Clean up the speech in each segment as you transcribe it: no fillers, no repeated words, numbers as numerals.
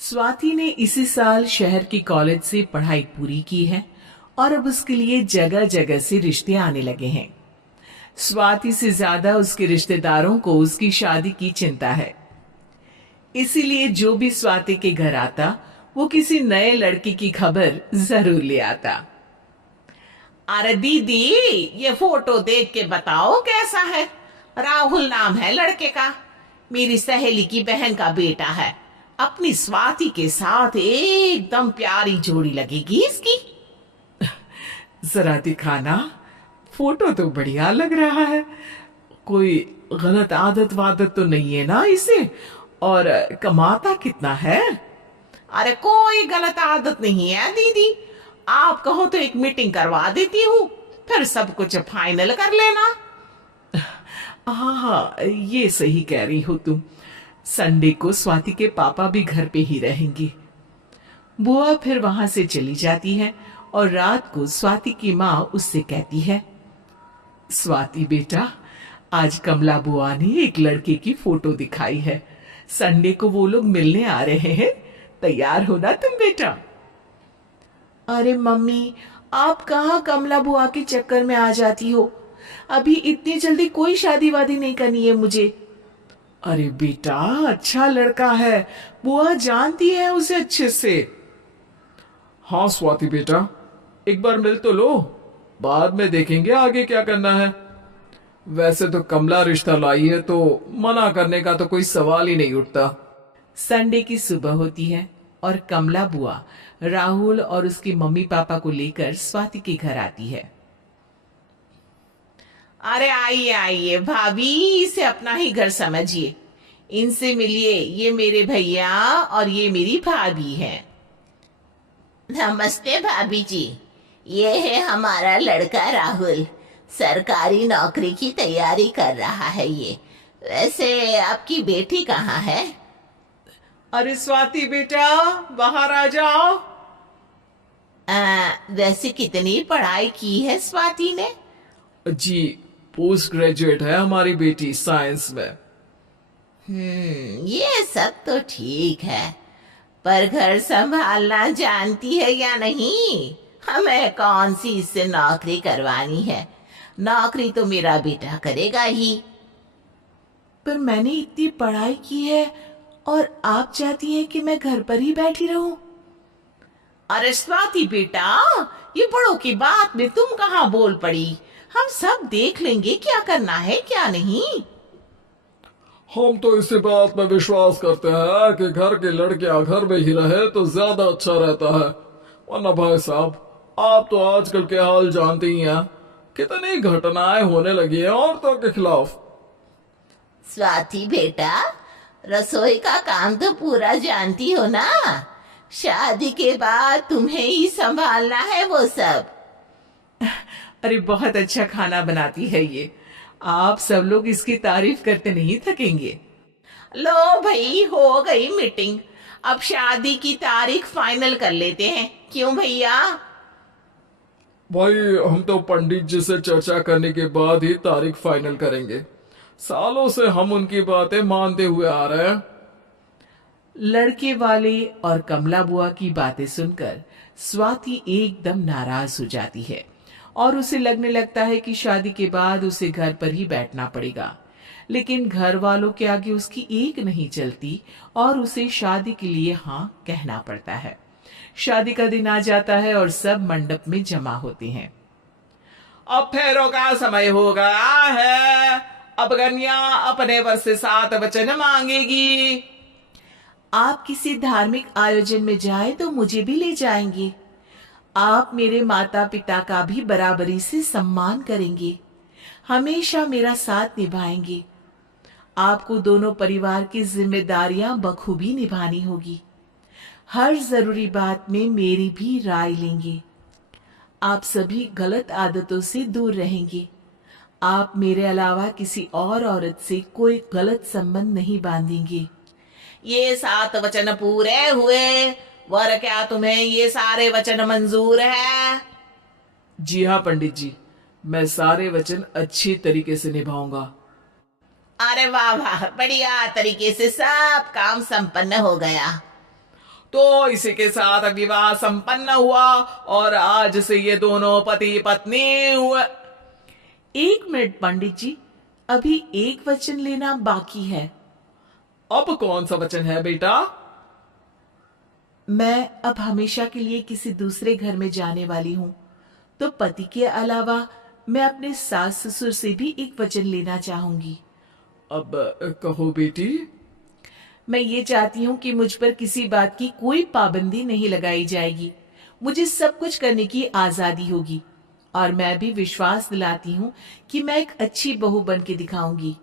स्वाति ने इसी साल शहर की कॉलेज से पढ़ाई पूरी की है और अब उसके लिए जगह जगह से रिश्ते आने लगे हैं। स्वाति से ज्यादा उसके रिश्तेदारों को उसकी शादी की चिंता है। इसीलिए जो भी स्वाति के घर आता वो किसी नए लड़की की खबर जरूर ले आता। अरे दीदी, ये फोटो देख के बताओ कैसा है। राहुल नाम है लड़के का, मेरी सहेली की बहन का बेटा है। अपनी स्वाति के साथ एकदम प्यारी जोड़ी लगेगी इसकी। जरा दिखाना, फोटो तो बढ़िया लग रहा है। कोई गलत आदत वादत तो नहीं है ना इसे? और कमाता कितना है? अरे कोई गलत आदत नहीं है दीदी, आप कहो तो एक मीटिंग करवा देती हूँ, फिर सब कुछ फाइनल कर लेना। हाँ हाँ, ये सही कह रही हो तुम। संडे को स्वाति के पापा भी घर पे ही रहेंगे। बुआ फिर वहां से चली जाती है और रात को स्वाति की माँ उससे कहती है, स्वाति बेटा, आज कमला बुआ ने एक लड़के की फोटो दिखाई है। संडे को वो लोग मिलने आ रहे हैं, तैयार हो ना तुम बेटा? अरे मम्मी, आप कहाँ कमला बुआ के चक्कर में आ जाती हो? अभी इतनी जल्दी कोई शादी वादी नहीं करनी है मुझे। अरे बेटा, अच्छा लड़का है, बुआ जानती है उसे अच्छे से। हाँ स्वाति बेटा, एक बार मिल तो लो, बाद में देखेंगे आगे क्या करना है। वैसे तो कमला रिश्ता लाई है तो मना करने का तो कोई सवाल ही नहीं उठता। संडे की सुबह होती है और कमला बुआ राहुल और उसके मम्मी पापा को लेकर स्वाति के घर आती है। अरे आइए आइए भाभी, इसे अपना ही घर समझिए। इनसे मिलिए, ये मेरे भैया और ये मेरी भाभी हैं। नमस्ते भाभी जी, ये है हमारा लड़का राहुल, सरकारी नौकरी की तैयारी कर रहा है ये। वैसे आपकी बेटी कहाँ है? अरे स्वाति बेटा, बाहर आ जाओ। वैसे कितनी पढ़ाई की है स्वाति ने? जी, पोस्ट ग्रेजुएट है हमारी बेटी साइंस में। ये सब तो ठीक है, पर घर संभालना जानती है या नहीं? हमें कौन सी इससे नौकरी करवानी है? नौकरी तो मेरा बेटा करेगा ही। पर मैंने इतनी पढ़ाई की है और आप चाहती हैं कि मैं घर पर ही बैठी रहूं? अरे स्वाति बेटा, ये बड़ों की बात में तुम कहाँ बोल पड़ी? हम सब देख लेंगे क्या करना है क्या नहीं। हम तो इसी बात में विश्वास करते हैं कि घर के लड़कियां घर में ही रहे तो ज्यादा अच्छा रहता है। वरना भाई साहब, आप तो आजकल के हाल जानते ही हैं, कितनी घटनाएं होने लगी हैं औरतों के खिलाफ। स्वाति बेटा, रसोई का काम तो पूरा जानती हो ना? शादी के बाद तुम्हें ही संभालना है वो सब। अरे बहुत अच्छा खाना बनाती है ये, आप सब लोग इसकी तारीफ करते नहीं थकेंगे। लो भाई, हो गई मीटिंग, अब शादी की तारीख फाइनल कर लेते हैं, क्यों भैया? भाई, हम तो पंडित जी से चर्चा करने के बाद ही तारीख फाइनल करेंगे। सालों से हम उनकी बातें मानते हुए आ रहे हैं। लड़के वाले और कमला बुआ की बातें सुनकर स्वाति एकदम नाराज हो जाती है और उसे लगने लगता है कि शादी के बाद उसे घर पर ही बैठना पड़ेगा। लेकिन घर वालों के आगे उसकी एक नहीं चलती और उसे शादी के लिए हाँ कहना पड़ता है। शादी का दिन आ जाता है और सब मंडप में जमा होते हैं। अब फेरों का समय हो गया है, अब कन्या अपने वर से 7 वचन मांगेगी। आप किसी धार्मिक आयोजन में जाए तो मुझे भी ले जाएंगे। आप मेरे माता पिता का भी बराबरी से सम्मान करेंगे, हमेशा मेरा साथ निभाएंगे। आपको दोनों परिवार की जिम्मेदारियां बखूबी निभानी होगी। हर जरूरी बात में मेरी भी राय लेंगे। आप सभी गलत आदतों से दूर रहेंगे। आप मेरे अलावा किसी और औरत से कोई गलत संबंध नहीं बांधेंगे। ये 7 वचन पूरे हुए, वर क्या तुम्हें ये सारे वचन मंजूर है? जी हाँ पंडित जी, मैं सारे वचन अच्छी तरीके से निभाऊंगा। अरे वाह वाह, बढ़िया तरीके से सब काम संपन्न हो गया। तो इसी के साथ विवाह संपन्न हुआ और आज से ये दोनों पति पत्नी हुए। 1 मिनट पंडित जी, अभी एक वचन लेना बाकी है। अब कौन सा वचन है बेटा? मैं अब हमेशा के लिए किसी दूसरे घर में जाने वाली हूँ, तो पति के अलावा मैं अपने सास ससुर से भी एक वचन लेना चाहूंगी। अब कहो बेटी। मैं ये चाहती हूँ कि मुझ पर किसी बात की कोई पाबंदी नहीं लगाई जाएगी। मुझे सब कुछ करने की आजादी होगी और मैं भी विश्वास दिलाती हूँ कि मैं एक अच्छी बहू बन के दिखाऊंगी।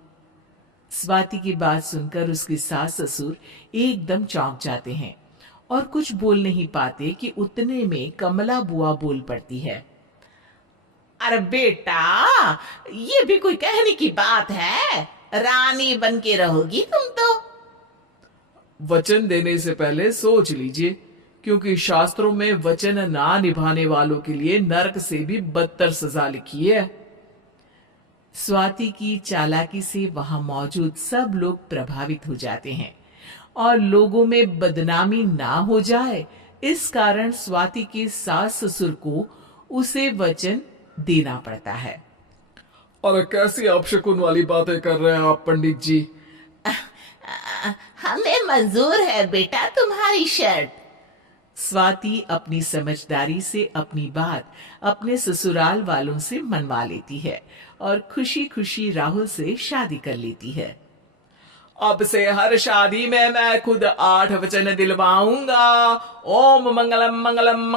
स्वाति की बात सुनकर उसके सास ससुर एकदम चौंक जाते हैं और कुछ बोल नहीं पाते कि उतने में कमला बुआ बोल पड़ती है। अरे बेटा, ये भी कोई कहने की बात है? रानी बन के रहोगी तुम तो। वचन देने से पहले सोच लीजिए, क्योंकि शास्त्रों में वचन ना निभाने वालों के लिए नरक से भी बदतर सजा लिखी है। स्वाति की चालाकी से वहां मौजूद सब लोग प्रभावित हो जाते हैं और लोगों में बदनामी ना हो जाए, इस कारण स्वाति के सास ससुर को उसे वचन देना पड़ता है। और कैसी अपशकुन वाली बातें कर रहे हैं आप पंडित जी? हमें मंजूर है बेटा तुम्हारी शर्त। स्वाति अपनी समझदारी से अपनी बात अपने ससुराल वालों से मनवा लेती है और खुशी खुशी राहुल से शादी कर लेती है। अब से हर शादी में मैं खुद 8 वचन दिलवाऊंगा। ओम मंगलम मंगलम मंगलम।